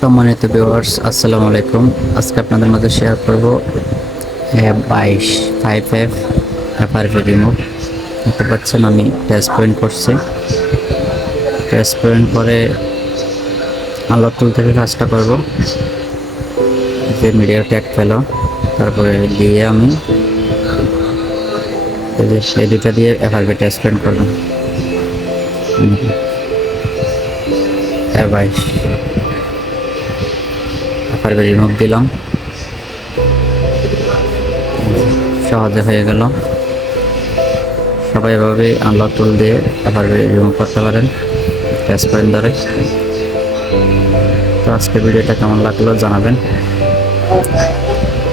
সম্মানিত ভিউয়ার্স, আসসালামু আলাইকুম। আজকে আপনাদের মাঝে শেয়ার করব 22 5F FRV রিমোট। দেখতে পাচ্ছেন আমি টেস্ট পয়েন্ট করছি। টেস্ট পয়েন্ট করে আনলক টুল থেকে কাজটা করব। যে মিডিয়া ট্যাগ পেল, তারপরে দিয়ে আমি এই দুটা দিয়ে FRV টেস্ট পয়েন্ট করব। 22 FRV রিমোট দিলাম, সহজে হয়ে গেল। সবাই এভাবে আনলক টুল দিয়ে FRV রিমুভ করতে পারেন টেস্ট পয়েন্ট ধরে। তো আজকে ভিডিওটা কেমন লাগলো জানাবেন,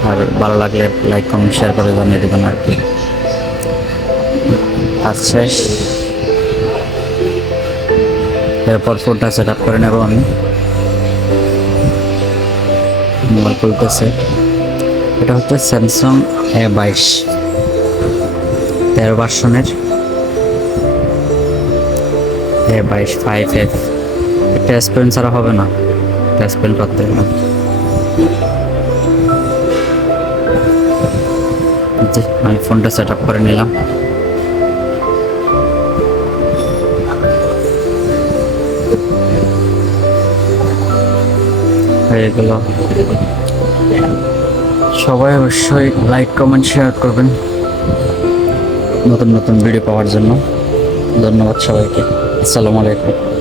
আর ভালো লাগলে লাইক কমেন্ট শেয়ার করে জানিয়ে দেবেন আর কি। কাজ শেষ, এরপর ফোনটা সেট আপ করে নেব। আমি মোবাইল খুলতেছে। এটা হচ্ছে স্যামসাং A22 13 ভার্সনের A22 5F। টেস্ট পেন ছাড়া হবে না, টেস্ট পেন করতে হবে। আমি ফোনটা সেট আপ করে নিলাম। হয়ে গেল। সবাই অবশ্যই লাইক কমেন্ট শেয়ার করবেন নতুন নতুন ভিডিও পাওয়ার জন্য। ধন্যবাদ সবাইকে। আসসালামু আলাইকুম।